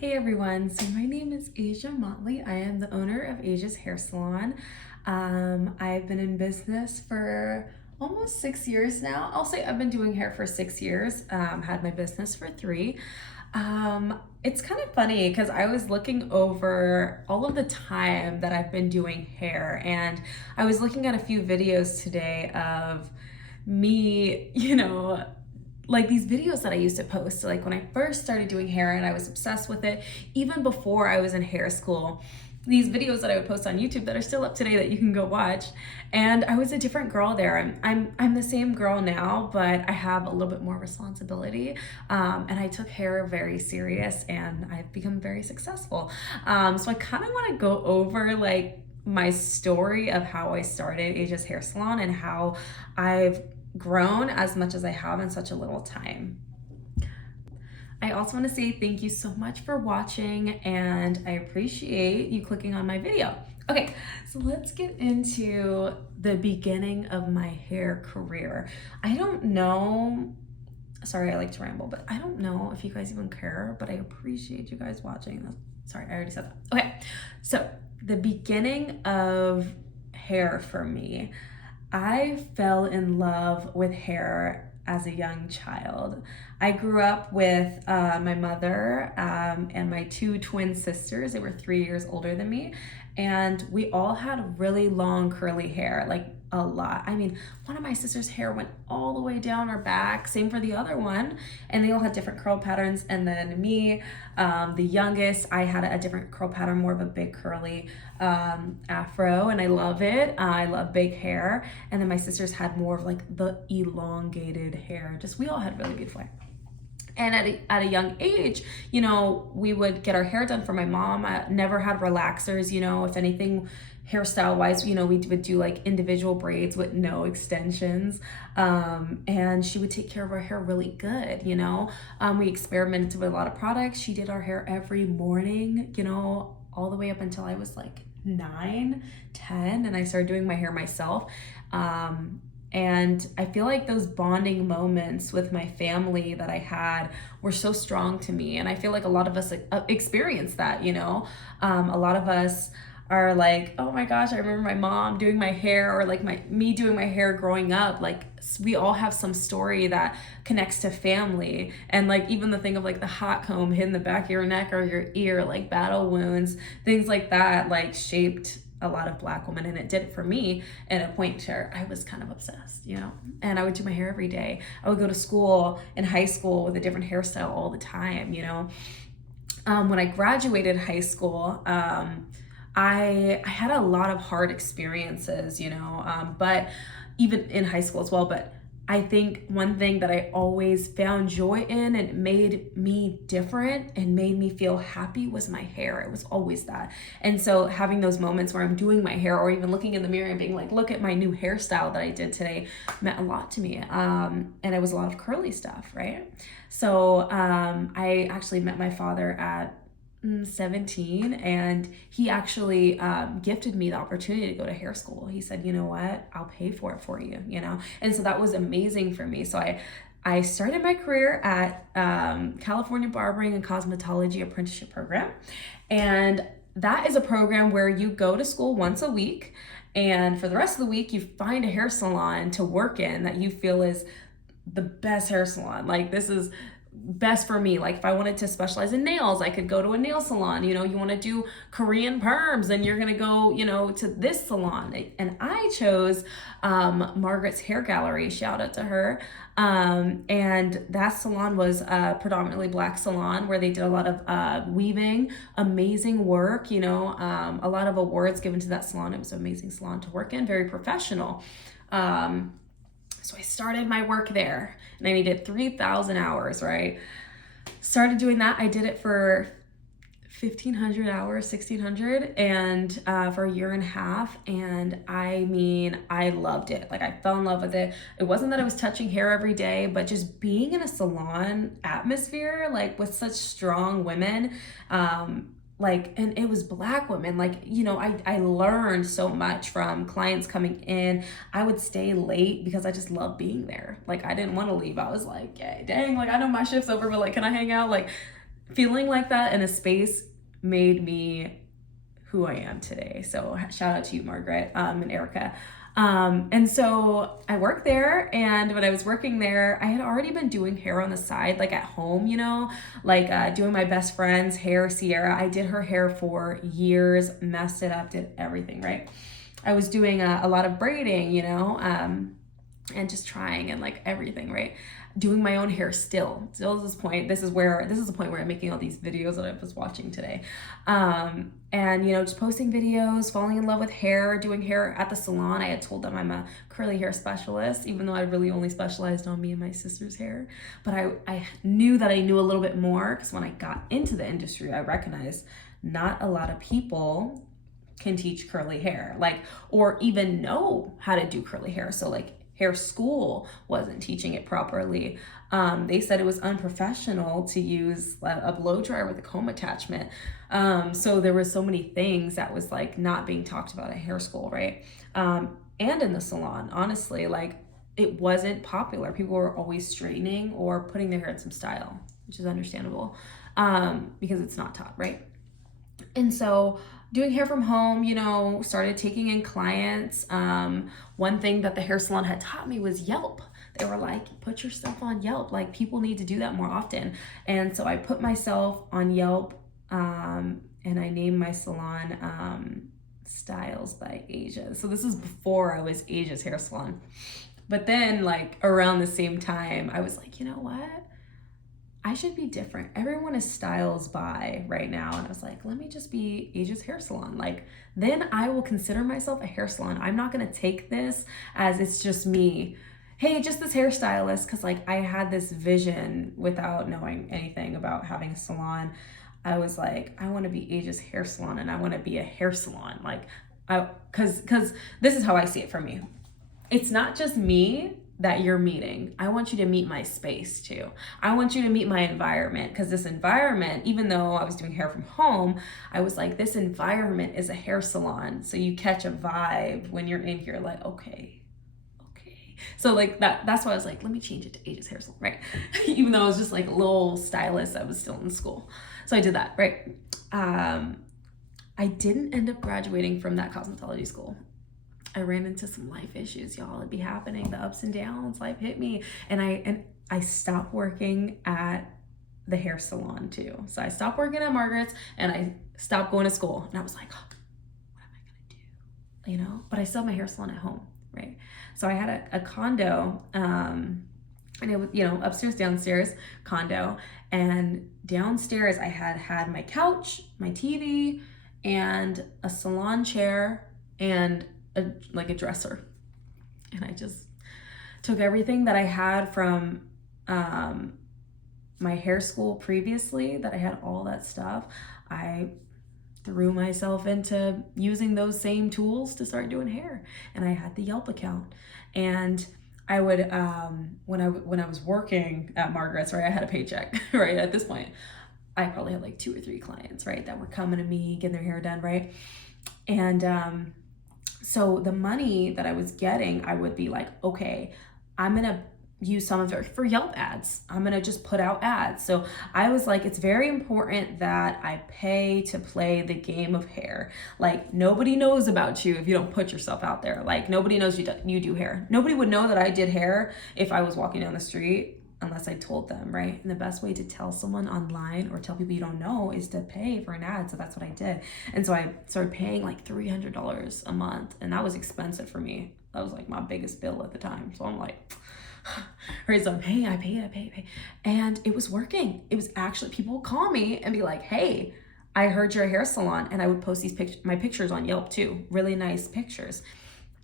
Hey everyone, so my name is Asia Motley. I am the owner of Asia's Hair Salon. I've been in business for almost 6 years now. I'll say I've been doing hair for 6 years, had my business for three. It's kind of funny because I was looking over all of the time that I've been doing hair, and I was looking at a few videos today of me, like these videos that I used to post, like when I first started doing hair and I was obsessed with it, even before I was in hair school, these videos that I would post on YouTube that are still up today that you can go watch. And I was a different girl there. I'm the same girl now, but I have a little bit more responsibility. And I took hair very serious and I've become very successful. So I kind of want to go over like my story of how I started Asia's Hair Salon and how I've grown as much as I have in such a little time. I also want to say thank you so much for watching, and I appreciate you clicking on my video. Okay, so let's get into the beginning of my hair career. I don't know, sorry, I like to ramble, but I don't know if you guys even care, but I appreciate you guys watching this. Sorry, I already said that. Okay, so the beginning of hair for me, I fell in love with hair as a young child. I grew up with my mother and my two twin sisters. They were 3 years older than me, and we all had really long curly hair, like a lot. I mean, one of my sister's hair went all the way down her back, same for the other one, and they all had different curl patterns. And then me, the youngest, I had a different curl pattern, more of a big curly afro, and I love it. I love big hair. And then my sisters had more of like the elongated hair. Just, we all had really beautiful hair. And at a young age, we would get our hair done for my mom. I never had relaxers, if anything, hairstyle wise, we would do like individual braids with no extensions. And she would take care of our hair really good, we experimented with a lot of products. She did our hair every morning, all the way up until I was like 9, 10, and I started doing my hair myself. And I feel like those bonding moments with my family that I had were so strong to me. And I feel like a lot of us experience that, a lot of us are like, oh my gosh, I remember my mom doing my hair, or like me doing my hair growing up. Like, we all have some story that connects to family. And like even the thing of like the hot comb hitting the back of your neck or your ear, like battle wounds, things like that, like shaped a lot of Black women, and it did it for me at a point where I was kind of obsessed, and I would do my hair every day. I would go to school in high school with a different hairstyle all the time, When I graduated high school, I had a lot of hard experiences, but even in high school as well. But I think one thing that I always found joy in and made me different and made me feel happy was my hair. It was always that. And so having those moments where I'm doing my hair, or even looking in the mirror and being like, look at my new hairstyle that I did today, meant a lot to me. And it was a lot of curly stuff, right? So I actually met my father at 17, and he actually gifted me the opportunity to go to hair school. He said, you know what, I'll pay for it for you, and so that was amazing for me. So I started my career at California Barbering and Cosmetology Apprenticeship Program, and that is a program where you go to school once a week, and for the rest of the week you find a hair salon to work in that you feel is the best hair salon. Like, this is best for me. Like, if I wanted to specialize in nails, I could go to a nail salon. You want to do Korean perms, then you're going to go, to this salon. And I chose Margaret's Hair Gallery. Shout out to her. And that salon was a predominantly Black salon where they did a lot of weaving, amazing work, a lot of awards given to that salon. It was an amazing salon to work in, very professional. So I started my work there, and I needed 3,000 hours, right? Started doing that. I did it for 1,500 hours, 1,600, and for a year and a half. And I mean, I loved it. Like, I fell in love with it. It wasn't that I was touching hair every day, but just being in a salon atmosphere, like with such strong women, and it was Black women, I learned so much from clients coming in. I would stay late because I just loved being there. Like, I didn't want to leave. I was like, yeah, dang, like, I know my shift's over, but like, can I hang out? Like, feeling like that in a space made me who I am today. So shout out to you, Margaret, and Erica. And so I worked there, and when I was working there, I had already been doing hair on the side, like at home, like doing my best friend's hair, Sierra. I did her hair for years, messed it up, did everything, right? I was doing a lot of braiding, and just trying and like everything, right? Doing my own hair still to this point. This is the point where I'm making all these videos that I was watching today. And just posting videos, falling in love with hair, doing hair at the salon. I had told them I'm a curly hair specialist, even though I really only specialized on me and my sister's hair. But I knew that I knew a little bit more, because when I got into the industry, I recognized not a lot of people can teach curly hair, or even know how to do curly hair. So hair school wasn't teaching it properly. They said it was unprofessional to use a blow dryer with a comb attachment. So there were so many things that was not being talked about at hair school, right? And in the salon, honestly, it wasn't popular. People were always straightening or putting their hair in some style, which is understandable, because it's not taught, right? And so doing hair from home, started taking in clients. One thing that the hair salon had taught me was Yelp. They were like, put your stuff on Yelp. People need to do that more often. And so I put myself on Yelp, and I named my salon Styles by Asia. So this is before I was Asia's hair salon. But then around the same time, I was like, you know what? I should be different. Everyone is Styles by right now. And I was like, let me just be Asia's hair salon. Then I will consider myself a hair salon. I'm not going to take this as it's just me. Hey, just this hairstylist. Because I had this vision without knowing anything about having a salon. I was like, I want to be Asia's hair salon, and I want to be a hair salon. Because this is how I see it for me. It's not just me that you're meeting. I want you to meet my space too. I want you to meet my environment, because this environment, even though I was doing hair from home, I was like, this environment is a hair salon. So you catch a vibe when you're in here, okay. So that's why I was like, let me change it to Asia's hair salon, right? Even though I was just a little stylist, I was still in school. So I did that, right? I didn't end up graduating from that cosmetology school. I ran into some life issues, y'all. It'd be happening, the ups and downs, life hit me. And I stopped working at the hair salon too. So I stopped working at Margaret's, and I stopped going to school. And I was like, oh, what am I gonna do? But I still have my hair salon at home, right? So I had a condo, and it was, upstairs, downstairs condo. And downstairs I had my couch, my TV, and a salon chair, and a dresser. And I just took everything that I had from my hair school previously, that I had all that stuff. I threw myself into using those same tools to start doing hair. And I had the Yelp account. And I would, when I was working at Margaret's, right, I had a paycheck, right? At this point, I probably had 2 or 3 clients, right, that were coming to me, getting their hair done, right? And so the money that I was getting, I would be like, okay, I'm gonna use some of it for Yelp ads. I'm gonna just put out ads. So I was like, it's very important that I pay to play the game of hair. Nobody knows about you if you don't put yourself out there. Nobody knows you do hair. Nobody would know that I did hair if I was walking down the street, unless I told them, right? And the best way to tell someone online or tell people you don't know is to pay for an ad. So that's what I did. And so I started paying $300 a month, and that was expensive for me. That was my biggest bill at the time. So I'm like, right, so I'm paying, I pay. And it was working. It was actually, people would call me and be like, hey, I heard you're a hair salon. And I would post my pictures on Yelp too, really nice pictures.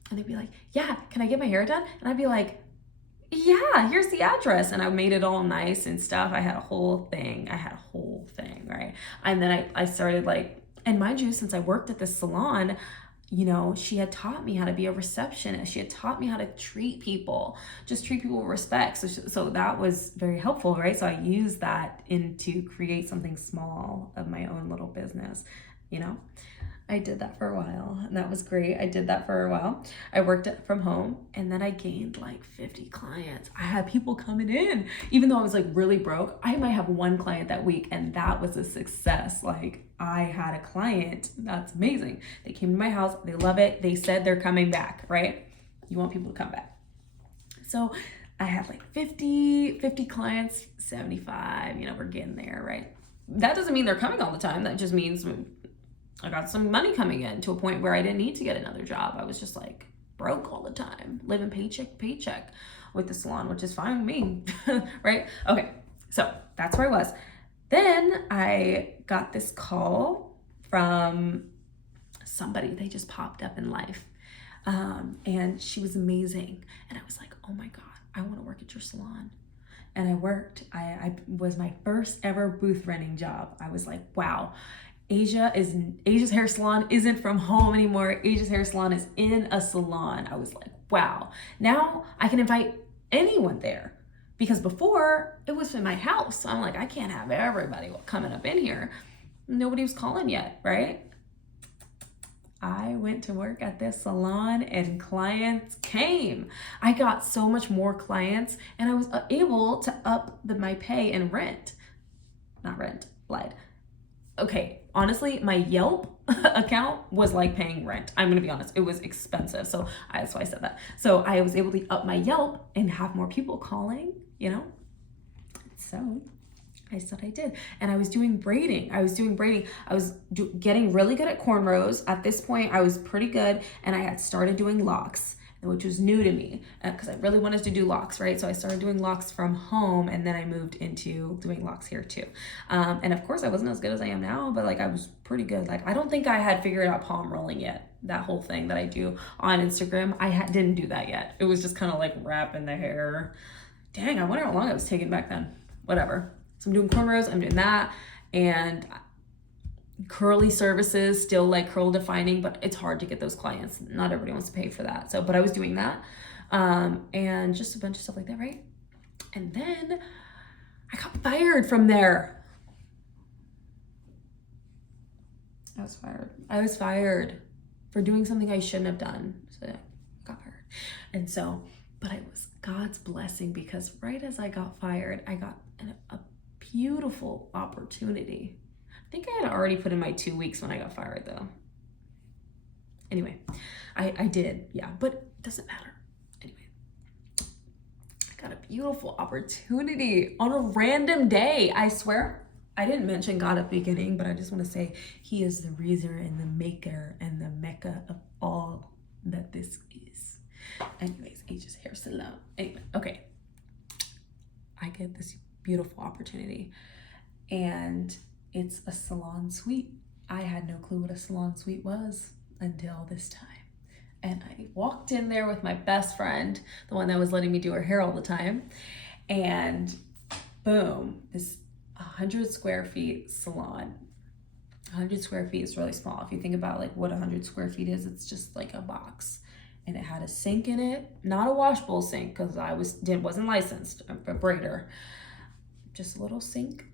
And they'd be like, yeah, can I get my hair done? And I'd be like, yeah, here's the address. And I made it all nice and stuff. I had a whole thing, right? And then I started and mind you, since I worked at this salon, she had taught me how to be a receptionist. She had taught me how to treat people, just treat people with respect. So that was very helpful, right? So I used that to create something small of my own little business. you know? I did that for a while, and that was great. I did that for a while. I worked it from home, and then I gained like 50 clients. I had people coming in, even though I was like really broke. I might have one client that week, and that was a success. Like, I had a client, that's amazing. They came to my house, they love it. They said they're coming back, right? You want people to come back. So I had like 50 clients, 75, we're getting there, right? That doesn't mean they're coming all the time. That just means I got some money coming in to a point where I didn't need to get another job. I was just like broke all the time, living paycheck to paycheck with the salon, which is fine with me, right? Okay, so that's where I was. Then I got this call from somebody. They just popped up in life. And she was amazing. And I was like, oh my God, I want to work at your salon. And I worked. I was my first ever booth renting job. I was like, wow. Asia's Hair Salon isn't from home anymore. Asia's Hair Salon is in a salon. I was like, wow. Now I can invite anyone there, because before it was in my house. So I'm like, I can't have everybody coming up in here. Nobody was calling yet, right? I went to work at this salon and clients came. I got so much more clients, and I was able to up my pay and rent. Not rent, lied. Okay, honestly, my Yelp account was like paying rent. I'm gonna be honest, it was expensive. So that's why I said that. So I was able to up my Yelp and have more people calling, So I said I did. And I was doing braiding. I was getting really good at cornrows. At this point, I was pretty good, and I had started doing locks, which was new to me because I really wanted to do locks, right? So I started doing locks from home, and then I moved into doing locks here too. And of course I wasn't as good as I am now, but like I was pretty good. Like I don't think I had figured out palm rolling yet. That whole thing that I do on Instagram, didn't do that yet. It was just kind of like wrapping the hair. Dang, I wonder how long I was taking back then. Whatever. So I'm doing cornrows, I'm doing that, and curly services, still like curl defining, but it's hard to get those clients. Not everybody wants to pay for that. So, but I was doing that, and just a bunch of stuff like that, right? And then I got fired from there. I was fired for doing something I shouldn't have done. So I got fired. And so, but it was God's blessing, because right as I got fired, I got a beautiful opportunity. I think I had already put in my 2 weeks when I got fired though. Anyway, I did, yeah, but it doesn't matter. Anyway, I got a beautiful opportunity on a random day. I swear, I didn't mention God at the beginning, but I just want to say He is the reason and the maker and the mecca of all that this is. Anyways, Asia's Hair Salon. Anyway, okay. I get this beautiful opportunity, and it's a salon suite. I had no clue what a salon suite was until this time. And I walked in there with my best friend, the one that was letting me do her hair all the time. And boom, this 100 square feet salon. 100 square feet is really small. If you think about like what 100 square feet is, it's just like a box. And it had a sink in it, not a washbowl sink, because I wasn't licensed, a braider. Just a little sink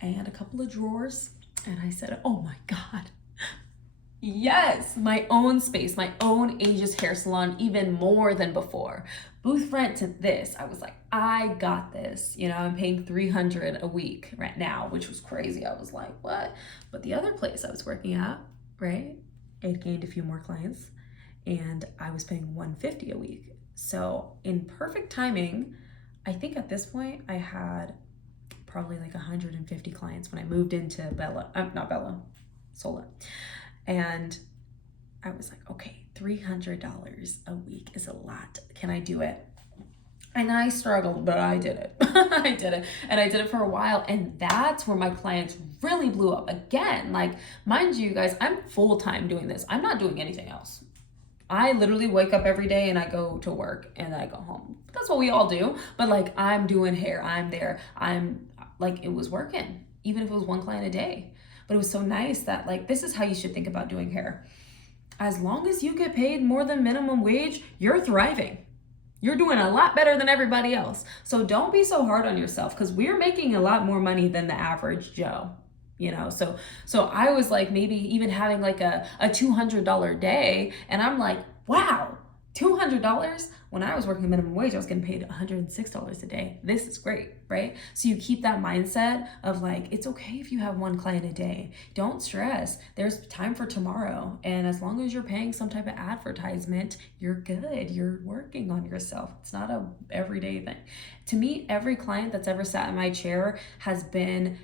and a couple of drawers. And I said, oh my God, yes, my own space, my own Asia's Hair Salon, even more than before. Booth rent to this, I was like, I got this. I'm paying $300 a week right now, which was crazy. I was like, what? But the other place I was working at, right, I had gained a few more clients, and I was paying $150 a week. So in perfect timing, I think at this point I had probably like 150 clients when I moved into Sola. And I was like, okay, $300 a week is a lot. Can I do it? And I struggled, but I did it. I did it. And I did it for a while. And that's where my clients really blew up. Again, like, mind you guys, I'm full-time doing this. I'm not doing anything else. I literally wake up every day and I go to work and I go home. That's what we all do. But like, I'm doing hair, I'm there. I'm like, it was working, even if it was one client a day. But it was so nice that like, this is how you should think about doing hair. As long as you get paid more than minimum wage, you're thriving. You're doing a lot better than everybody else. So don't be so hard on yourself, because we're making a lot more money than the average Joe. you know? So I was like maybe even having like a $200 day, and I'm like, wow, $200? When I was working minimum wage, I was getting paid $106 a day. This is great, right? So you keep that mindset of like, it's okay if you have one client a day. Don't stress. There's time for tomorrow. And as long as you're paying some type of advertisement, you're good. You're working on yourself. It's not a everyday thing. To me, every client that's ever sat in my chair has been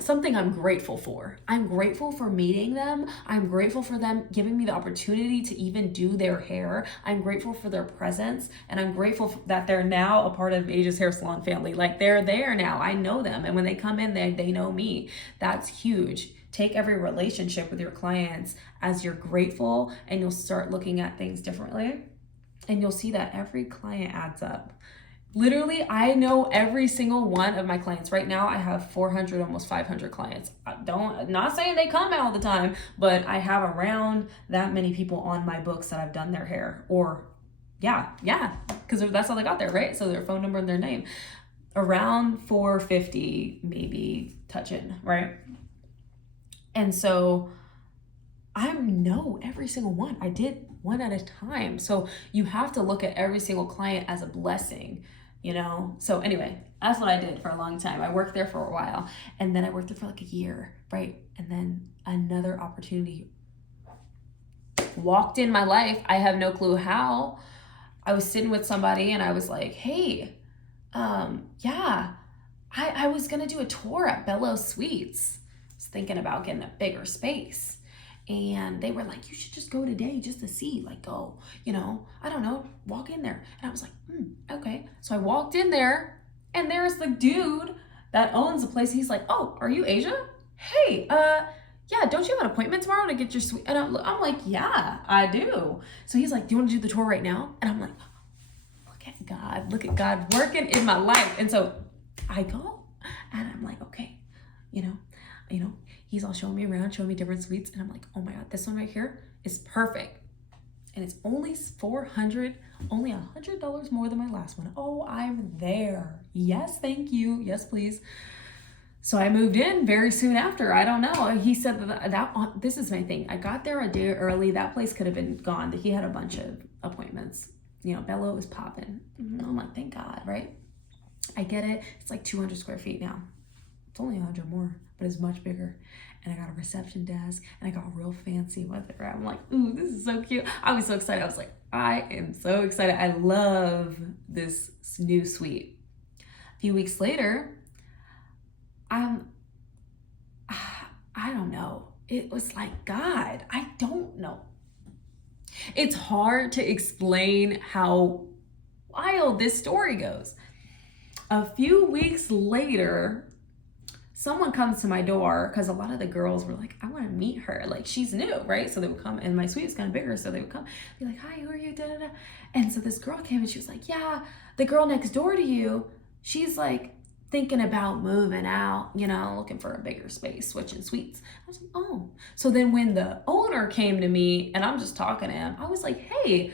something I'm grateful for. I'm grateful for meeting them. I'm grateful for them giving me the opportunity to even do their hair. I'm grateful for their presence, and I'm grateful that they're now a part of Asia's Hair Salon family. Like, they're there now. I know them, and when they come in, they know me. That's huge. Take every relationship with your clients as you're grateful, and you'll start looking at things differently, and you'll see that every client adds up. Literally, I know every single one of my clients. Right now, I have 400, almost 500 clients. Not saying they come all the time, but I have around that many people on my books that I've done their hair. Or, yeah, because that's how they got there, right? So their phone number and their name. Around 450, maybe touching, right? And so I know every single one. I did one at a time. So you have to look at every single client as a blessing, you know? So anyway, that's what I did for a long time. I worked there for a while, and then I worked there for like a year, right? And then another opportunity walked in my life. I have no clue how. I was sitting with somebody and I was like, hey, I was gonna do a tour at Bellows Suites. I was thinking about getting a bigger space. And they were like, you should just go today just to see, like, go, you know, I don't know, walk in there. And I was like, okay. So I walked in there, and there's the dude that owns the place. He's like, oh, are you Asia? Hey, yeah, don't you have an appointment tomorrow to get your suite? And I'm like, yeah, I do. So he's like, do you want to do the tour right now? And I'm like, look at God working in my life. And so I go, and I'm like, okay, you know, he's all showing me around, showing me different suites. And I'm like, oh my God, this one right here is perfect. And it's only $400, only $100 more than my last one. Oh, I'm there. Yes, thank you. Yes, please. So I moved in very soon after. I don't know. He said that this is my thing. I got there a day early. That place could have been gone. He had a bunch of appointments. You know, Bello was popping. I'm like, thank God, right? I get it. It's like 200 square feet now. It's only 100 more, but it's much bigger. And I got a reception desk, and I got real fancy with it. I'm like, ooh, this is so cute. I was so excited. I was like, I am so excited. I love this new suite. A few weeks later, I don't know. It was like, God, I don't know. It's hard to explain how wild this story goes. A few weeks later, someone comes to my door, because a lot of the girls were like, I want to meet her. Like, she's new, right? So they would come, and my suite was kind of bigger, so they would come, be like, hi, who are you? Da, da, da. And so this girl came, and she was like, yeah, the girl next door to you, she's like thinking about moving out, you know, looking for a bigger space, switching suites. I was like, oh. So then when the owner came to me, and I'm just talking to him, I was like, hey,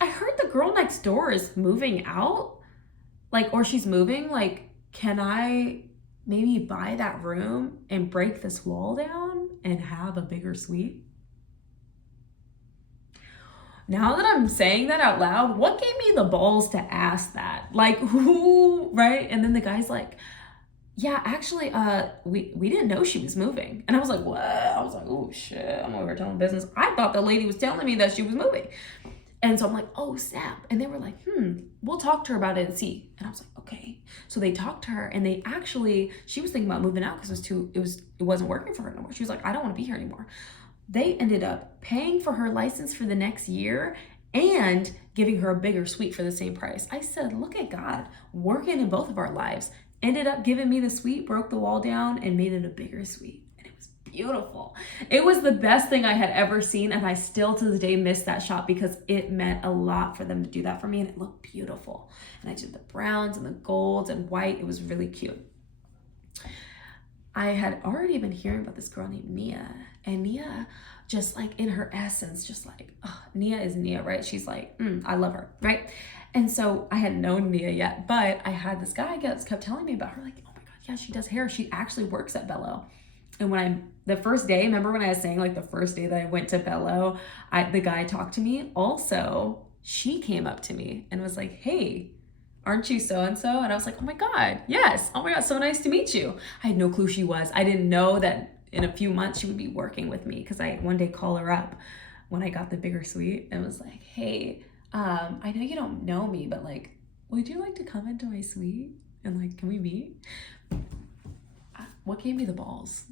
I heard the girl next door is moving out, like, or she's moving, like, can I maybe buy that room and break this wall down and have a bigger suite? Now that I'm saying that out loud, what gave me the balls to ask that? Like, who, right? And then the guy's like, yeah, actually, we didn't know she was moving. And I was like, what? I was like, oh shit, I'm over here telling business. I thought the lady was telling me that she was moving. And so I'm like, oh snap. And they were like, we'll talk to her about it and see. And I was like, okay. So they talked to her, and she was thinking about moving out because it wasn't working for her anymore. She was like, I don't want to be here anymore. They ended up paying for her license for the next year and giving her a bigger suite for the same price. I said, look at God working in both of our lives. Ended up giving me the suite, broke the wall down, and made it a bigger suite. And it was beautiful. It was the best thing I had ever seen, and I still to this day miss that shop because it meant a lot for them to do that for me, and it looked beautiful. And I did the browns and the golds and white. It was really cute. I had already been hearing about this girl named Nia, and Nia, just like in her essence, just like, Nia is Nia, right? She's like, I love her, right? And so I hadn't known Nia yet, but I had this guy that kept telling me about her, like, oh my God, yeah, she does hair. She actually works at Bello. And the first day, remember when I was saying like the first day that I went to Bello, the guy talked to me. Also, she came up to me and was like, hey, aren't you so-and-so? And I was like, oh my God, yes. Oh my God, so nice to meet you. I had no clue she was. I didn't know that in a few months she would be working with me, because I one day call her up when I got the bigger suite and was like, hey, I know you don't know me, but like, would you like to come into my suite? And like, can we meet? What gave me the balls?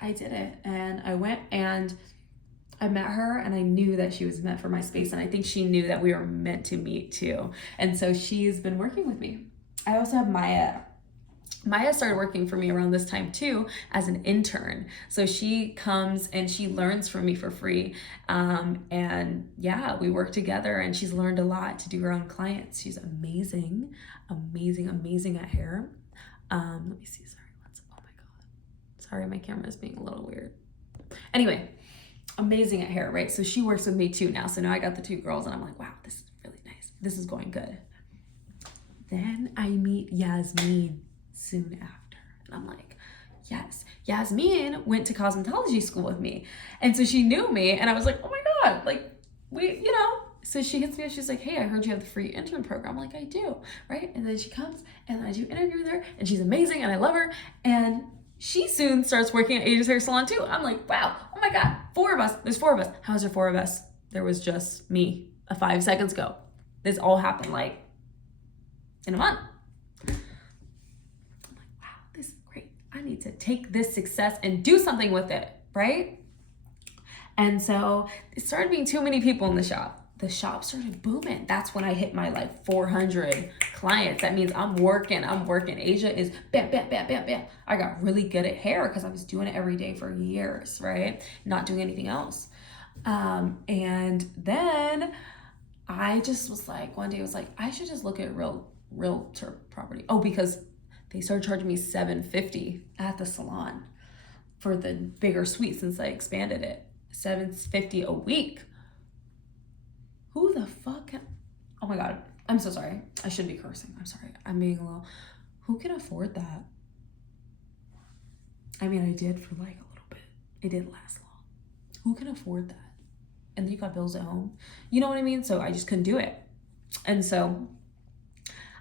I did it. And I went and I met her, and I knew that she was meant for my space. And I think she knew that we were meant to meet too. And so she's been working with me. I also have Maya. Maya started working for me around this time too as an intern. So she comes and she learns from me for free. And yeah, we work together, and she's learned a lot to do her own clients. She's amazing, amazing, amazing at hair. Let me see, sorry, oh my God. Sorry, my camera is being a little weird. Anyway, amazing at hair, right? So she works with me too now. So now I got the two girls, and I'm like, wow, this is really nice. This is going good. Then I meet Yasmin soon after. And I'm like, yes. Yasmin went to cosmetology school with me. And so she knew me, and I was like, oh my God, like so she hits me up, she's like, hey, I heard you have the free intern program. I'm like, I do, right? And then she comes, and I do interview with her, and she's amazing, and I love her. And she soon starts working at Aja's Hair Salon too. I'm like, wow, oh my God, 4 of us. There's 4 of us. How's there 4 of us? There was just me 5 seconds ago. This all happened like in a month. I'm like, wow, this is great. I need to take this success and do something with it, right? And so it started being too many people in the shop. The shop started booming. That's when I hit my like 400 clients. That means I'm working. Asia is bam, bam, bam, bam, bam. I got really good at hair because I was doing it every day for years, right? Not doing anything else. And then I just was like, one day I was like, I should just look at realtor property. Oh, because they started charging me $750 at the salon for the bigger suite since I expanded it. $750 a week. Who the fuck oh my God, I'm so sorry. I shouldn't be cursing. I'm sorry. I'm being a little, who can afford that? I mean, I did for like a little bit. It didn't last long. Who can afford that? And then you got bills at home. You know what I mean? So I just couldn't do it. And so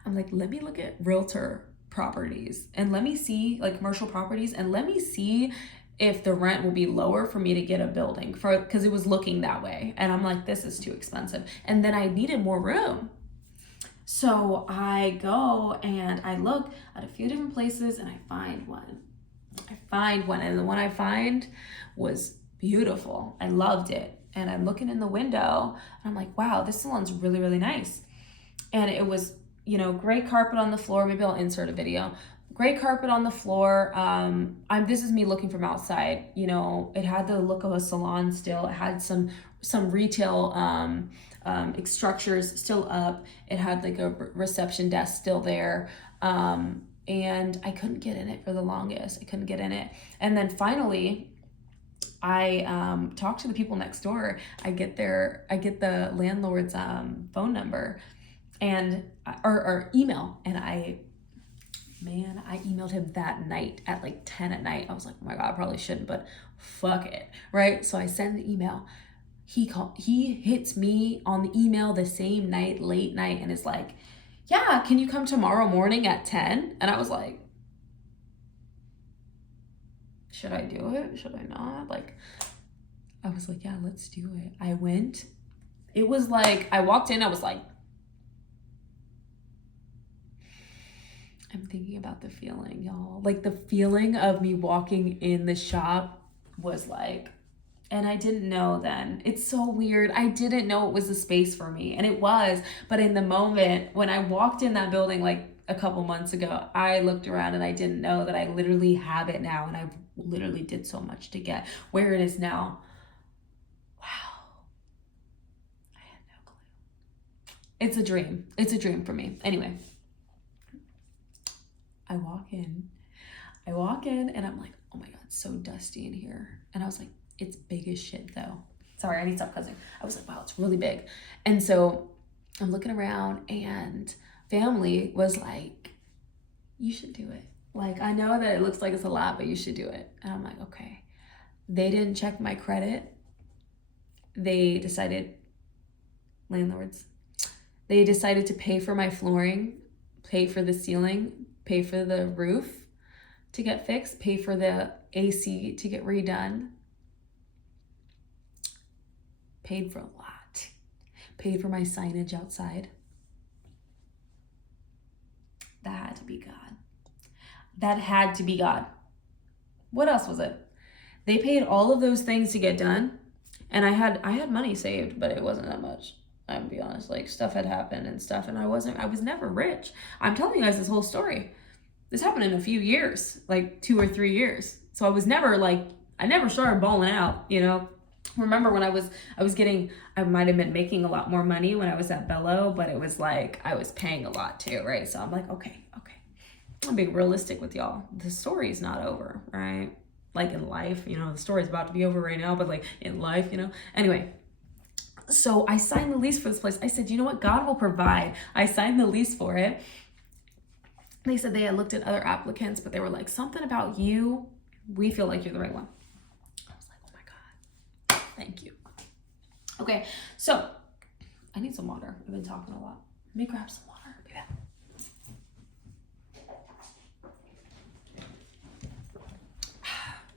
I'm like, let me look at realtor properties, and let me see like commercial properties, and let me see if the rent will be lower for me to get a building, because it was looking that way. And I'm like, this is too expensive. And then I needed more room. So I go and I look at a few different places, and I find one. And the one I find was beautiful. I loved it. And I'm looking in the window, and I'm like, wow, this salon's really, really nice. And it was, gray carpet on the floor. Maybe I'll insert a video. Gray carpet on the floor. This is me looking from outside. It had the look of a salon still. It had some retail structures still up. It had like a reception desk still there. And I couldn't get in it for the longest. I couldn't get in it. And then finally, I talked to the people next door. I get the landlord's phone number and or email, and I emailed him that night at like 10 at night. I was like, oh my God, I probably shouldn't, but fuck it, right? So I send the email. He hits me on the email the same night, late night, and is like, yeah, can you come tomorrow morning at 10? And I was like, should I do it? Should I not? I was like, yeah, let's do it. I went. It was like, I walked in, I was like, I'm thinking about the feeling, y'all. Like the feeling of me walking in the shop was like, and I didn't know then. It's so weird. I didn't know it was a space for me, and it was. But in the moment when I walked in that building like a couple months ago, I looked around and I didn't know that I literally have it now, and I literally did so much to get where it is now. Wow. I had no clue. It's a dream. It's a dream for me. Anyway. I walk in and I'm like, oh my God, it's so dusty in here. And I was like, it's big as shit though. Sorry, I need to stop cussing. I was like, wow, it's really big. And so I'm looking around, and family was like, you should do it. Like, I know that it looks like it's a lot, but you should do it. And I'm like, okay. They didn't check my credit. They decided, landlords, they decided to pay for my flooring, pay for the ceiling, pay for the roof to get fixed, pay for the AC to get redone, paid for a lot, paid for my signage outside. That had to be God. That had to be God. What else was it? They paid all of those things to get done, and I had money saved, but it wasn't that much. I'm gonna be honest, like stuff had happened and stuff, and I was never rich. I'm telling you guys this whole story. This happened in a few years, like 2 or 3 years. So I was never like, I never started balling out, you know. Remember when I was getting, I might have been making a lot more money when I was at Bello, but it was like I was paying a lot too, right? So I'm like, okay. I'm being realistic with y'all. The story's not over, right? Like in life, you know, the story's about to be over right now, but like in life, you know. Anyway, so I signed the lease for this place. I said, you know what? God will provide. I signed the lease for it. They said they had looked at other applicants, but they were like, something about you, we feel like you're the right one. I was like, oh my God, thank you. Okay, so I need some water. I've been talking a lot. Let me grab some water. Yeah.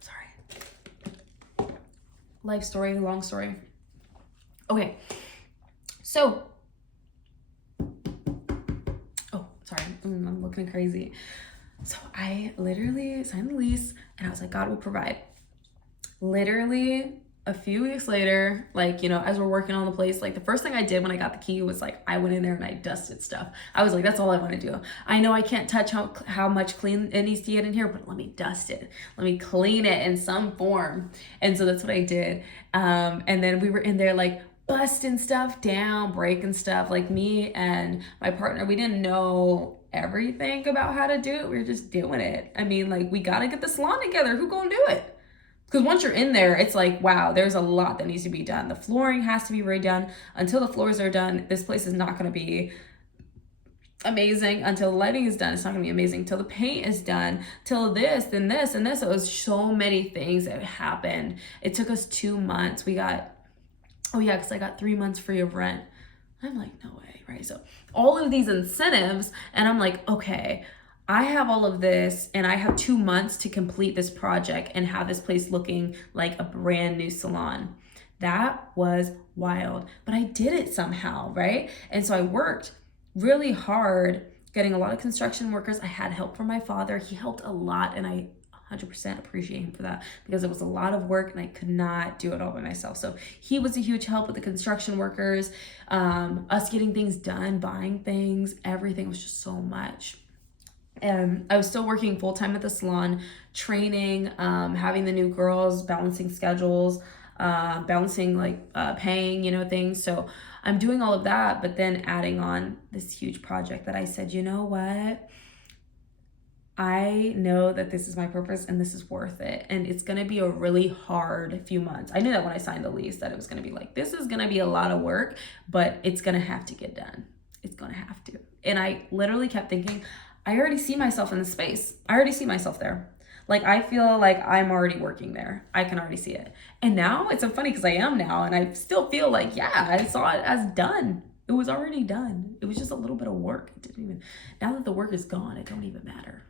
Sorry. Life story, long story. Okay, so, sorry, I'm looking crazy. So I literally signed the lease and I was like, God will provide. Literally a few weeks later, like, you know, as we're working on the place, like the first thing I did when I got the key was like, I went in there and I dusted stuff. I was like, that's all I want to do. I know I can't touch how much clean it needs to get in here, but let me dust it. Let me clean it in some form. And so that's what I did. And then we were in there like, busting stuff down, breaking stuff. Like me and my partner, we didn't know everything about how to do it. We were just doing it. I mean, like, we got to get the salon together. Who gonna do it? Because once you're in there, it's like, wow, there's a lot that needs to be done. The flooring has to be redone. Until the floors are done, this place is not going to be amazing. Until the lighting is done, it's not going to be amazing. Till the paint is done, till this, then this, and this. It was so many things that happened. It took us 2 months. We got, oh yeah, because I got 3 months free of rent. I'm like, no way, right? So all of these incentives, and I'm like, okay, I have all of this, and I have 2 months to complete this project and have this place looking like a brand new salon. That was wild, but I did it somehow, right? And so I worked really hard, getting a lot of construction workers. I had help from my father. He helped a lot, and I 100% appreciate him for that, because it was a lot of work and I could not do it all by myself. So he was a huge help with the construction workers, us getting things done, buying things, everything was just so much. And I was still working full-time at the salon, training, having the new girls, balancing schedules, balancing like paying, you know, things. So I'm doing all of that, but then adding on this huge project that I said, you know what? I know that this is my purpose and this is worth it. And it's going to be a really hard few months. I knew that when I signed the lease, that it was going to be like, this is going to be a lot of work, but it's going to have to get done. It's going to have to. And I literally kept thinking, I already see myself in the space. I already see myself there. Like, I feel like I'm already working there. I can already see it. And now it's so funny because I am now. And I still feel like, yeah, I saw it as done. It was already done. It was just a little bit of work. It didn't even, now that the work is gone, it don't even matter.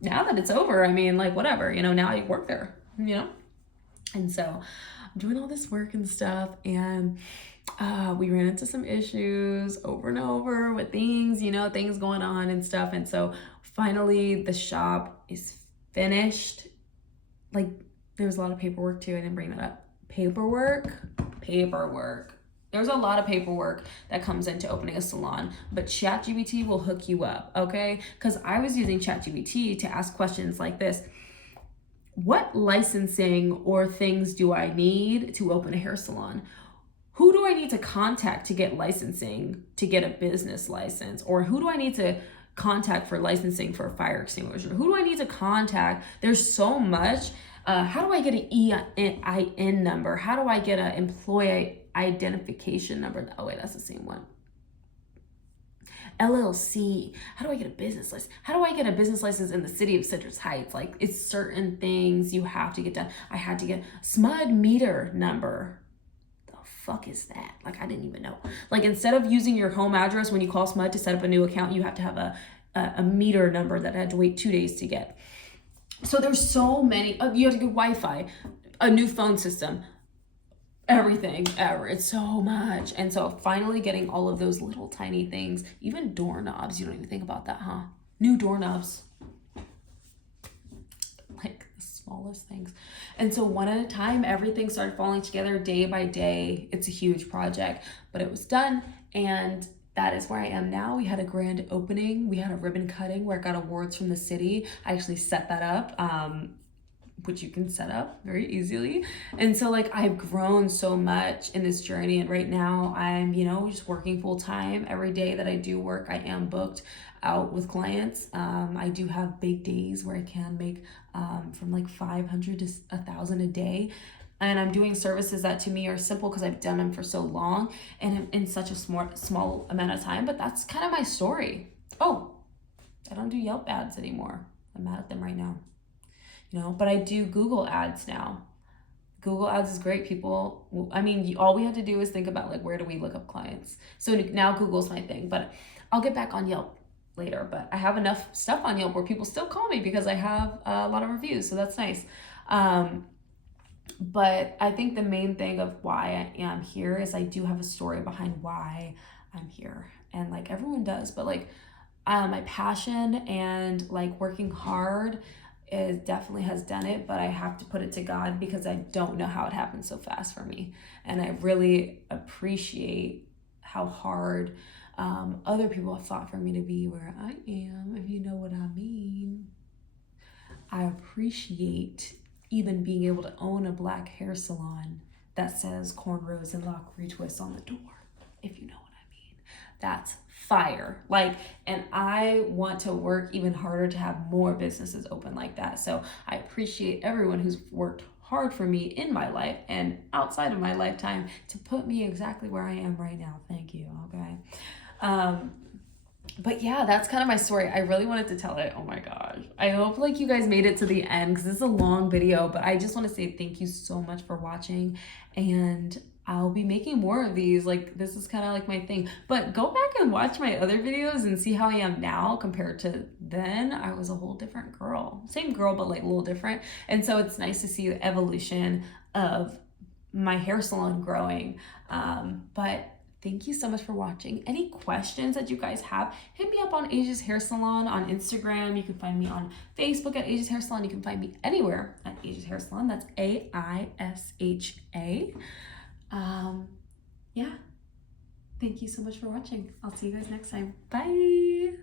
Now that it's over, I mean, like, whatever, you know, now you work there, you know? And so I'm doing all this work and stuff, and we ran into some issues over and over with things, you know, things going on and stuff. And so finally the shop is finished. Like, there was a lot of paperwork too. I didn't bring that up. Paperwork. There's a lot of paperwork that comes into opening a salon, but ChatGPT will hook you up, okay? Because I was using ChatGPT to ask questions like this. What licensing or things do I need to open a hair salon? Who do I need to contact to get licensing, to get a business license? Or who do I need to contact for licensing for a fire extinguisher? Who do I need to contact? There's so much. How do I get an EIN number? How do I get an employee identification number? Oh wait, that's the same one. LLC? How do I get a business license? How do I get a business license in the city of Citrus Heights? Like, it's certain things you have to get done. I had to get SMUD meter number. The fuck is that? Like, I didn't even know. Like, instead of using your home address when you call SMUD to set up a new account, you have to have a meter number that I had to wait 2 days to get. So there's so many. You have to get Wi-Fi, a new phone system, everything ever. It's so much. And so finally getting all of those little tiny things, even doorknobs, you don't even think about that, huh? New doorknobs, like the smallest things. And so one at a time, everything started falling together day by day. It's a huge project, but it was done. And that is where I am now. We had a grand opening. We had a ribbon cutting where I got awards from the city. I actually set that up, which you can set up very easily. And so like I've grown so much in this journey. And right now I'm, just working full time. Every day that I do work, I am booked out with clients. I do have big days where I can make from like 500 to 1,000 a day. And I'm doing services that to me are simple because I've done them for so long and in such a small amount of time. But that's kind of my story. Oh, I don't do Yelp ads anymore. I'm mad at them right now. But I do Google ads now. Google ads is great, people. All we have to do is think about like, where do we look up clients? So now Google's my thing, but I'll get back on Yelp later. But I have enough stuff on Yelp where people still call me because I have a lot of reviews. So that's nice. But I think the main thing of why I am here is I do have a story behind why I'm here. And like everyone does, but like my passion and like working hard definitely has done it, but I have to put it to God because I don't know how it happened so fast for me. And I really appreciate how hard other people have fought for me to be where I am, if you know what I mean. I appreciate even being able to own a black hair salon that says cornrows and lock retwists on the door, if you know what I mean. That's fire. And I want to work even harder to have more businesses open like that. So I appreciate everyone who's worked hard for me in my life and outside of my lifetime to put me exactly where I am right now. Thank you. Okay. But yeah, that's kind of my story. I really wanted to tell it. Oh my gosh. I hope like you guys made it to the end because this is a long video, but I just want to say thank you so much for watching, and I'll be making more of these. Like, this is kind of like my thing, but go back and watch my other videos and see how I am now compared to then. I was a whole different girl, same girl, but like a little different. And so it's nice to see the evolution of my hair salon growing. But thank you so much for watching. Any questions that you guys have, hit me up on Asia's Hair Salon on Instagram. You can find me on Facebook at Asia's Hair Salon. You can find me anywhere at Asia's Hair Salon. That's AISHA. Yeah. Thank you so much for watching. I'll see you guys next time. Bye.